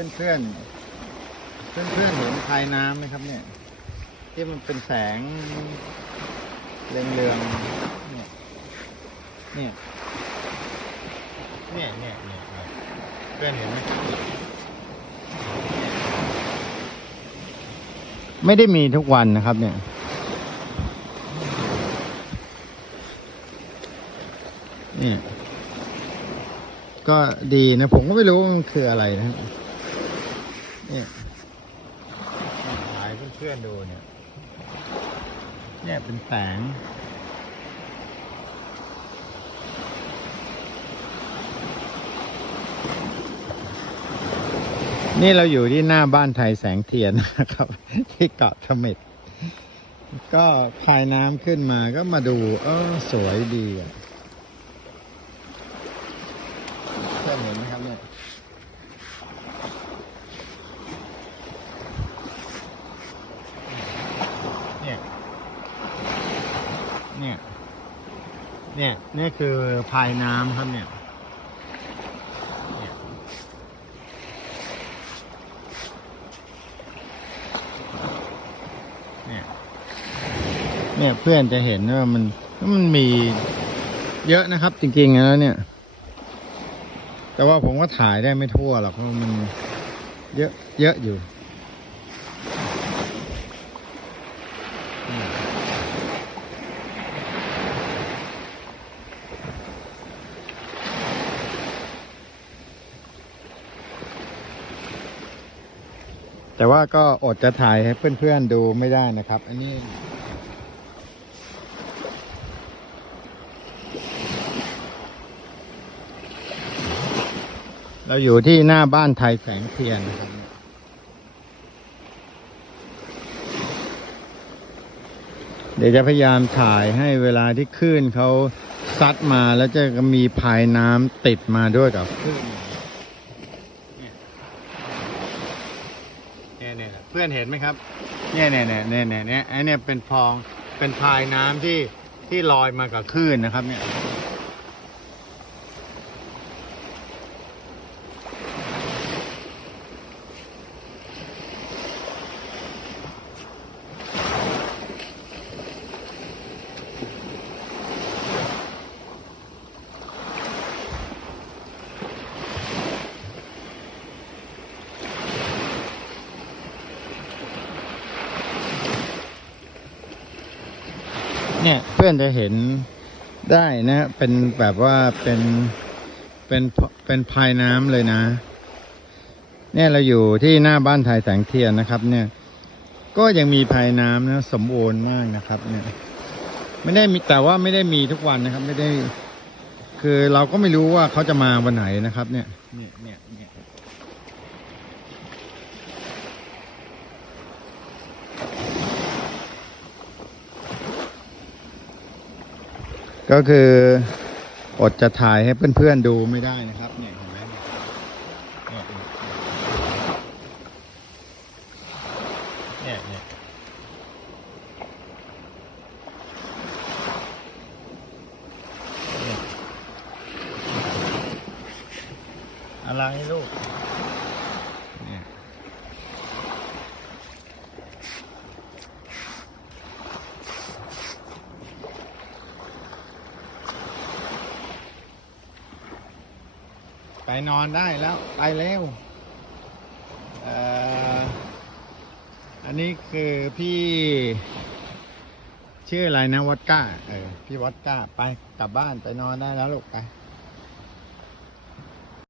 พื่อนเพื่อนเพื่อนเพื่อนเห็นภายน้ำไหมครับ เนี่ย ที่มันเป็นแสงเรืองๆเนี่ยเนี่ยเนี่ยเนี่ยเนี่ยเพื่อนเห็นไหมไม่ได้มีทุกวันนะครับ เนี่ยเนี่ยก็ดีนะ ผมก็ไม่รู้มันคืออะไรนะครับ เนี่ยถ่ายเพื่อนๆดูเนี่ย เนี่ยเป็นแสงนี่เราอยู่ที่หน้าบ้านไทยแสงเทียนนะครับ ที่เกาะเสม็ดก็พายน้ำขึ้นมาก็มาดู เออสวยดีอะเพื่อนเห็นไหมครับเนี่ย เนี่ย เนี่ย เนี่ยนี่คือพายน้ำครับเนี่ยเนี่ยเนี่ยเนี่ยเพื่อนจะเห็นว่ามันมันมีเยอะนะครับ จริงๆแล้วเนี่ย แต่ว่าผมก็ถ่ายได้ไม่ทั่วหรอกเพราะมันเยอะเยอะอยู่ แต่ว่าก็อดจะถ่ายให้เพื่อนๆดูไม่ได้นะครับ อันนี้ เราอยู่ที่หน้าบ้านไทยแสงเทียนนะครับเดี๋ยวจะพยายามถ่ายให้เวลาที่คลื่นเขาซัดมาแล้วจะมีพายน้ำติดมาด้วยกับคลื่น เพื่อนเห็นไหมครับ เนี่ยเนี่ยเนี่ยเนี่ยเนี่ยเนี่ยไอเนี่ยเป็นพองเป็นพายน้ำที่ที่ลอยมากับคลื่นนะครับเนี่ย เนี่ยเพื่อนจะเห็นได้นะ เป็นแบบว่าเป็นเป็นเป็นพายน้ำเลยนะ เนี่ยเราอยู่ที่หน้าบ้านไทยแสงเทียนนะครับเนี่ย ก็ยังมีพายน้ำนะสมบูรณ์มากนะครับ เนี่ย ไม่ได้มีแต่ว่าไม่ได้มีทุกวันนะครับ ไม่ได้ คือเราก็ไม่รู้ว่าเขาจะมาวันไหนนะครับ เนี่ยเนี่ยเนี่ยเนี่ย ก็คืออดจะถ่ายให้เพื่อนๆดูไม่ได้นะครับเนี่ยเห็นไหมเนี่ยเนี่ยเนี่ยเนี่ยอะไรลูก ไปนอนได้แล้ว ไปเร็วอันนี้คือพี่ ชื่ออะไรนะวอดก้า เออ พี่วอดก้า ไปกลับบ้านไปนอนได้แล้วลูกไป